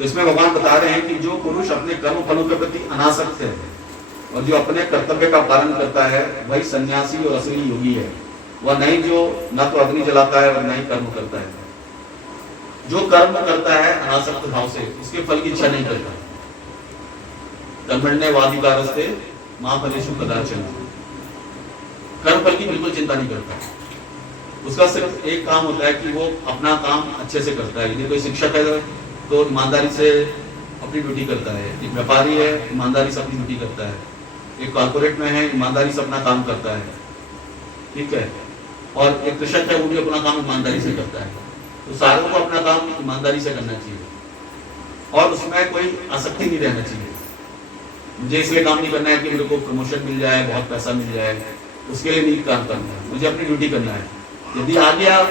तो इसमें भगवान बता रहे हैं कि जो पुरुष अपने कर्म फलों के प्रति अनासक्त है और जो अपने कर्तव्य का पालन करता है वही सन्यासी और असली योगी है। वह नहीं जो न तो अग्नि जलाता है और न ही कर्म करता है। जो कर्म करता है अनासक्त भाव से उसके फल की इच्छा नहीं करता। कर्मण्येवाधिकारस्ते मा फलेषु कदाचन। कर्म फल की बिल्कुल चिंता नहीं करता। उसका सिर्फ एक काम होता है कि वो अपना काम अच्छे से करता है। यदि कोई शिक्षक है तो ईमानदारी से अपनी ड्यूटी करता है। एक व्यापारी है ईमानदारी से अपनी ड्यूटी करता है। एक कॉर्पोरेट में है ईमानदारी से अपना काम करता है, ठीक है। और एक कृषक है वो भी अपना काम ईमानदारी से करता है। तो सारों को अपना काम ईमानदारी से करना चाहिए और उसमें कोई आसक्ति नहीं रहना चाहिए। मुझे इसलिए काम नहीं करना है कि मेरे को प्रमोशन मिल जाए, बहुत पैसा मिल जाए, उसके लिए नहीं काम करना है। मुझे अपनी ड्यूटी करना है। यदि आ गया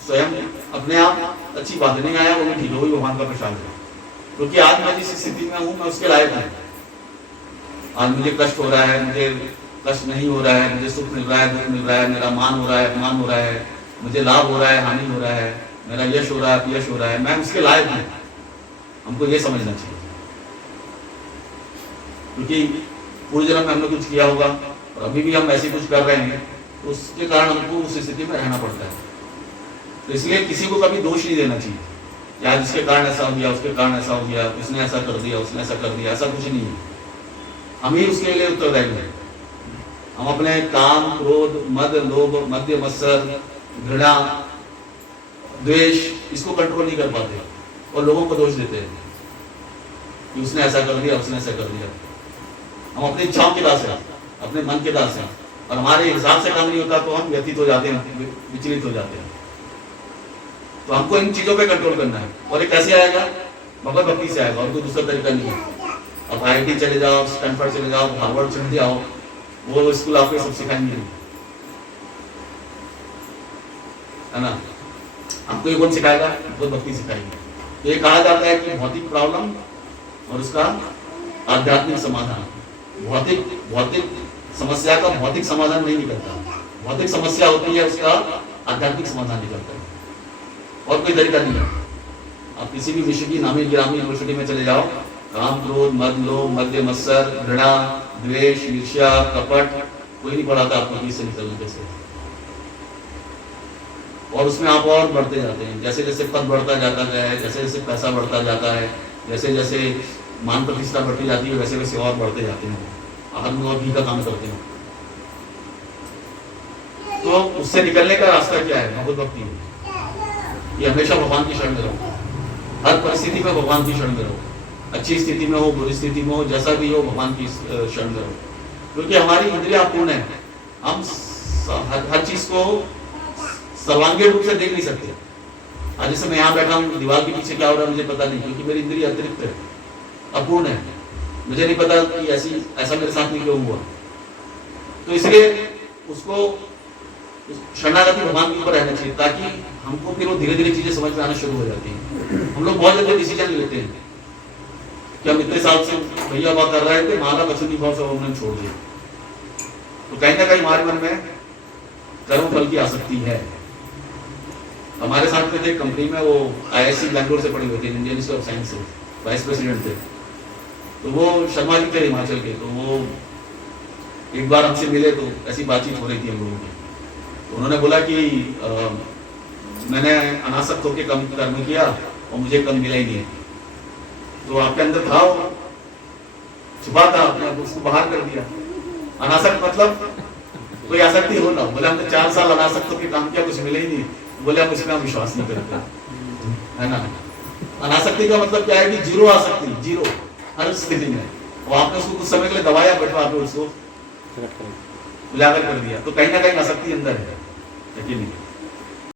स्वयं अपने आप अच्छी बात, नहीं आया वो भी ठीक है, वही भगवान का प्रसाद है। क्योंकि आज मैं जिस स्थिति में हूँ मैं उसके लायक हूँ। आज मुझे कष्ट हो रहा है, मुझे कष्ट नहीं हो रहा है, मुझे सुख मिल रहा है, दुख मिल रहा है, मेरा मान हो रहा है, अपमान हो रहा है, मुझे लाभ हो रहा है, हानि हो रहा है, मेरा यश हो रहा है, अपयश हो रहा है, मैं उसके लायक हूँ। हमको ये समझना चाहिए। क्योंकि पूर्व जन्म में हमने कुछ किया होगा और अभी भी हम ऐसे कुछ कर रहे हैं, तो उसके कारण हमको उस स्थिति में रहना पड़ता है। तो इसलिए किसी को कभी दोष नहीं देना चाहिए, या जिसके कारण ऐसा हो गया, उसके कारण ऐसा हो गया, उसने ऐसा कर दिया, उसने ऐसा कर दिया, ऐसा कुछ नहीं है। हम ही उसके लिए उत्तरदायी हैं। हम अपने काम, क्रोध, मद, लोभ, मद्य, मत्सर, घृणा, द्वेष इसको कंट्रोल नहीं कर पाते और लोगों को दोष देते हैं कि उसने ऐसा कर दिया, उसने ऐसा कर दिया। हम अपनी इच्छाओं के दास हैं, अपने मन के दास हैं और हमारे हिसाब से काम नहीं होता तो हम व्यतीत हो जाते हैं, विचलित हो जाते हैं। तो हमको इन चीजों पे कंट्रोल करना है। और ये कैसे आएगा? भगवत भक्ति से आएगा और कोई दूसरा तरीका नहीं है। अब IIT चले जाओ, स्टैनफोर्ड चले जाओ, हार्वर्ड चले जाओ, वो स्कूल आपको सब सिखाएंगे, है ना। आपको ये कौन सिखाएगा? भगवत भक्ति सिखाएगी। ये कहा जाता है कि भौतिक प्रॉब्लम और उसका आध्यात्मिक समाधान। भौतिक समस्या का भौतिक समाधान नहीं निकलता। भौतिक समस्या होती है, उसका आध्यात्मिक समाधान निकलता है और कोई तरीका नहीं है। आप किसी भी विश्व की नामी गिरामी यूनिवर्सिटी में चले जाओ, काम, क्रोध, मद, लोभ, मद्य, मत्सर, घृणा, द्वेष, ईर्ष्या, कपट, कोई नहीं पढ़ाता आपको इससे निकलने कैसे। और उसमें आप और बढ़ते जाते हैं। जैसे जैसे पद बढ़ता जाता है, जैसे जैसे पैसा बढ़ता जाता है, जैसे जैसे मान प्रतिष्ठा बढ़ती जाती है, वैसे वैसे और बढ़ते जाते हैं। आदमी और भी का काम करते हैं। तो उससे निकलने का रास्ता क्या है? भगवत भक्ति है। ये हमेशा भगवान की शरण में रहो, हर परिस्थिति में भगवान की शरण में रहो। अच्छी स्थिति में हो, बुरी स्थिति में हो, जैसा भी हो, भगवान की शरण में रहो। क्योंकि हमारी इंद्रियां अपूर्ण है। हम हर चीज को सर्वांगीण रूप से देख नहीं सकते। आज जैसे मैं यहाँ बैठा हूँ, दीवार के पीछे क्या हो रहा है मुझे पता नहीं, क्योंकि मेरी इंद्रिय अतिरिक्त है, अपूर्ण है। मुझे नहीं पता कि ऐसा मेरे साथ नहीं क्यों हुआ। तो इसलिए उसको शरणागति भगवान के ऊपर रहना चाहिए, ताकि हमको फिर वो धीरे धीरे चीजें समझ में आना शुरू हो जाती हैं। हम लोग बहुत जल्दी डिसीजन लेते हैं कि हम इतने साल से भैया बात कर रहे थे, माला बचनी भाव सब हमने छोड़ दिया। तो कहीं ना कहीं हमारे मन में कर्म फल की आसक्ति है। हमारे साथ में थे कंपनी में, वो IISc बैंगलोर से पढ़े हुए थे, इंडियन इंस्टीट्यूट ऑफ साइंस से वाइस प्रेसिडेंट थे। तो वो शर्मा जी थे हिमाचल के। तो वो एक बार हमसे मिले तो ऐसी बातचीत हो रही थी हम लोगों की। तो उन्होंने बोला कि मैंने अनासक्त होकर कम कर्म किया और मुझे कम मिला ही नहीं। तो आपके अंदर था, वो छुपा था, आपने उसको बाहर कर दिया। अनासक्त मतलब कोई आसक्ति हो ना। बोले हमने 4 साल अनासक्त होकर काम किया, कुछ मिला ही नहीं। बोले आप उसमें विश्वास नहीं करते, है ना। अनासक्ति का मतलब क्या है कि जीरो आसक्ति, जीरो हर स्थिति में। और आपने उसको कुछ समय के लिए दबाया, बैठा आपने उसको उजागर कर दिया। तो कहीं ना कहीं आसक्ति अंदर है कि नहीं।